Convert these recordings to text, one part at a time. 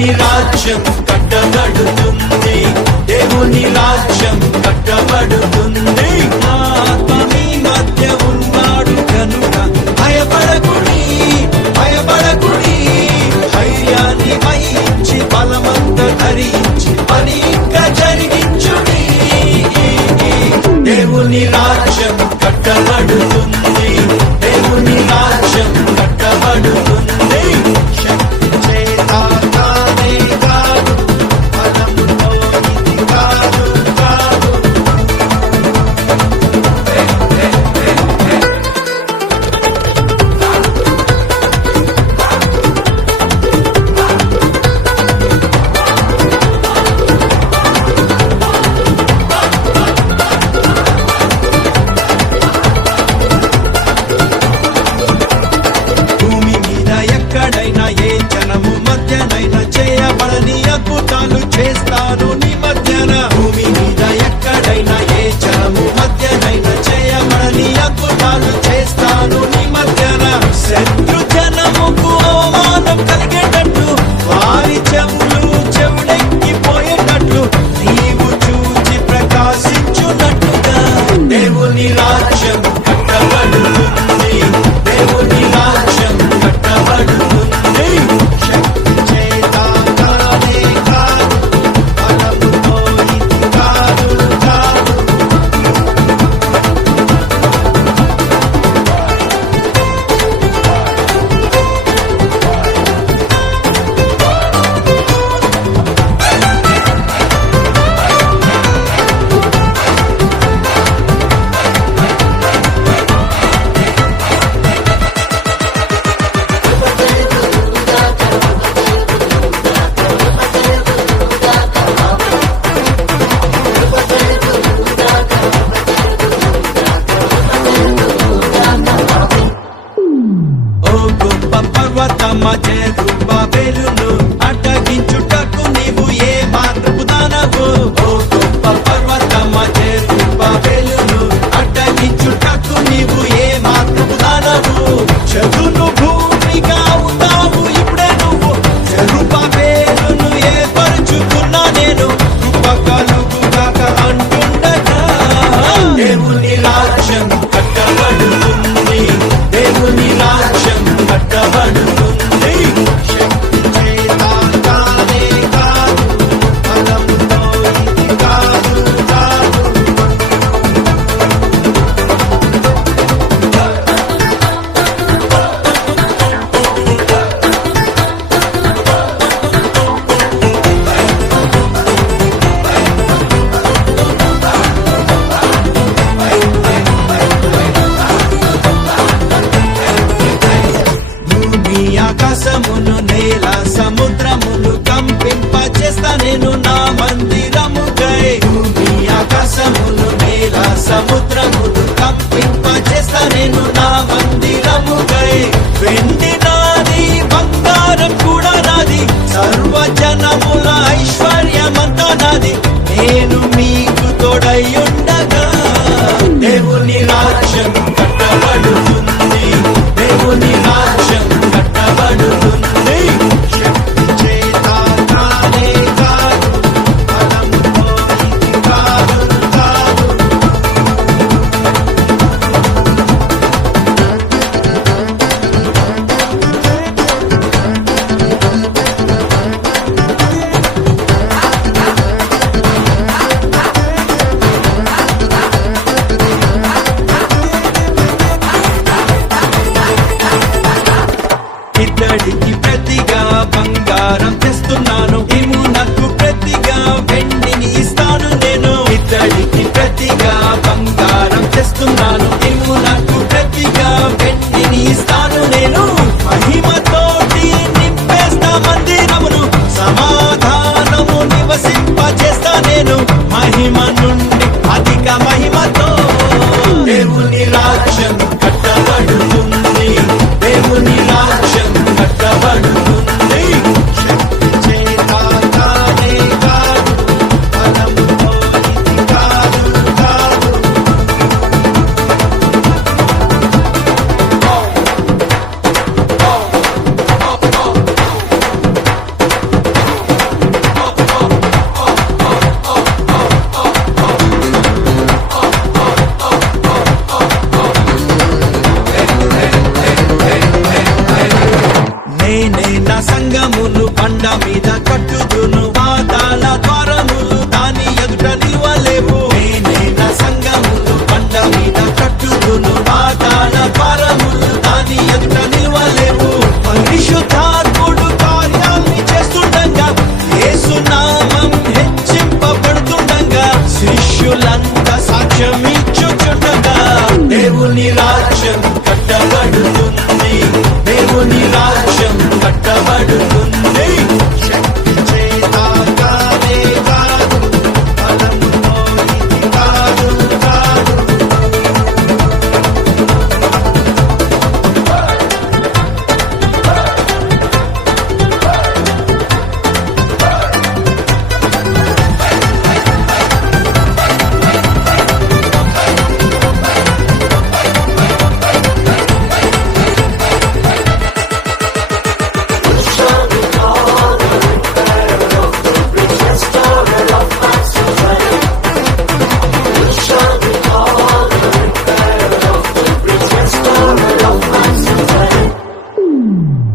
దేవుని రాజ్యం కట్టబడుతుంది, దేవుని రాజ్యం కట్టబడుతుంది. నా ఆత్మ మీ మధ్య ఉన్నాడు కనుక భయపడకుడి, భయపడకుడి. ధైర్యాన్ని వహించి బలమంత ధరించి పని ఇంకా జరిగించుడి. దేవుని రాజ్యం కట్టబడుతుంది, దేవుని రాజ్యం కట్టబడుతుంది. శక్తి చేత కానే కాదు, బలముతో ఇది కాదు కాదు. భూమి మీద ఎక్కడైనా ఏ జనము మధ్యనైనా చేయబడని అద్భుతాలు చేస్తాను నీ మధ్యన. భూమి మీద ఎక్కడైనా ఏ జనము మధ్యనైనా చేయబడని అద్భుతాలు చేస్తాను నీ మధ్యన. శత్రు జనముకు అవమానం కలిగేటట్లు వారి చెవులు చెవులెక్కిపోయేటట్లు నీవు చూచి ప్రకాశించున్నట్టుగా దేవుని రాజ్యం కట్టబడుతుంది, దేవుని రాజ్యం కట్టబడుతుంది. శక్తి చేత కానే కాదు, బలముతో ఇది కాదు కాదు. ఓ గొప్ప పర్వతమ్మ జెరుబ్బాబెలును అడ్డగించుటకు నీవు ఏ మాత్రపు దానవు. ఓ గొప్ప పర్వతమ్మ జెరుబ్బాబెలును అడ్డగించుటకు నీవు ఏ మాత్రపు దానవు. చదును భూమిగా అవుతావు ఇప్పుడే నువ్వు, జెరుబ్బాబెలును ఏర్పరచుకున్నా నేను కలుగుగాక అంటుండగా. దేవుని రాజ్యం కట్టబడుతుంది, దేవుని రాజ్యం కట్టబడుతుంది. శక్తి చేత కానే కాదు, బలముతో ఇది కాదు కాదు. భూమి ఆకాశమును నేల సముద్రమును కంపింపచేస్తా నేను నా మందిరముకై. భూమి ఆకాశమును నేల సముద్రమును కంపింపచేస్తా నేను నా మందిరముకై. వెండి నాది, బంగారం కూడా నాది, సర్వజనముల ఐశ్వర్యమంతా నాది. నేను మీకు తోడై ఉండగా దేవుని రాజ్యం కట్టబడుతుంది, దేవుని రాజ్యం కట్టబడుతుంది. శక్తి చేత కానే కాదు, బలము మీద కట్టుదును పాతాళ ద్వారములు దాని ఎదుట నిలువలేవు. నేనే నా సంఘమును బండ మీద కట్టుదును పాతాళ ద్వారములు దాని ఎదుట నిలువలేవు. పరిశుద్ధాత్ముడు కార్యాన్ని చేస్తుండగా యేసు నామం హెచ్చింపబడుతుండగా శిష్యులంతా సాక్ష్యం ఇచ్చుచుండగా దేవుని రాజ్యం కట్టబడుతుంది. దేవుని రాజ్యం కట్టబడుతుంది. శక్తి చేత కానే కాదు, బలముతో ఇది కాదు కాదు.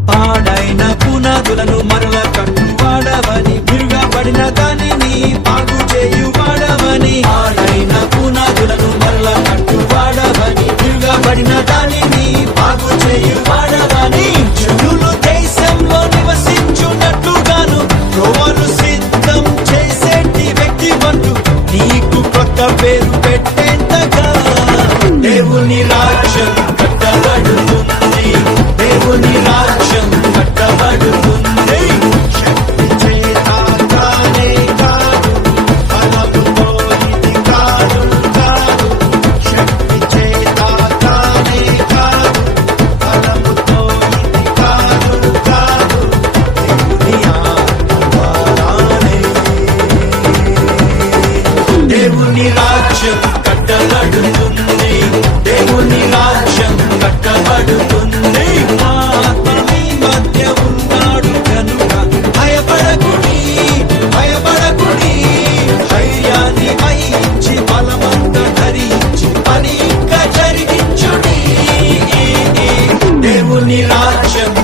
పాడైన పునాదులను మరల కట్టువాడవని విరుగబడిన దానిని బాగు చేయువాడవని. పాడైన పునాదులను మరల కట్టువాడవని విరుగబడిన దానిని బాగు చేయువాడవని. జనులు దేశంలో నివసించున్నట్లుగాను త్రోవను సిద్ధం చేసేటి వ్యక్తి వంటూ నీకు కొత్త పేరు పెట్టేంతగా దేవుని రాజ్యం కట్టబడుతుంది. దేవుని రాజ్యం కట్టబడుతుంది. శక్తి చేత కానే కాదు, బలముతో ఇది కాదు కాదు. శక్తి చేత కానే కాదు, బలముతో ఇది కాదు కాదు. దేవుని ఆత్మ ద్వారానే. దేవుని రాజ్యం కట్టబడుతుంది. దేవుని రాజ్యం కట్టబడుతుంది. ఆత్మ మీ మధ్య ఉన్నాడు కనుక భయపడకుడి, భయపడకుడి. ధైర్యాన్ని వహించి బలమంతా ధరించి పని ఇంకా జరిగించుడి. దేవుని రాజ్యం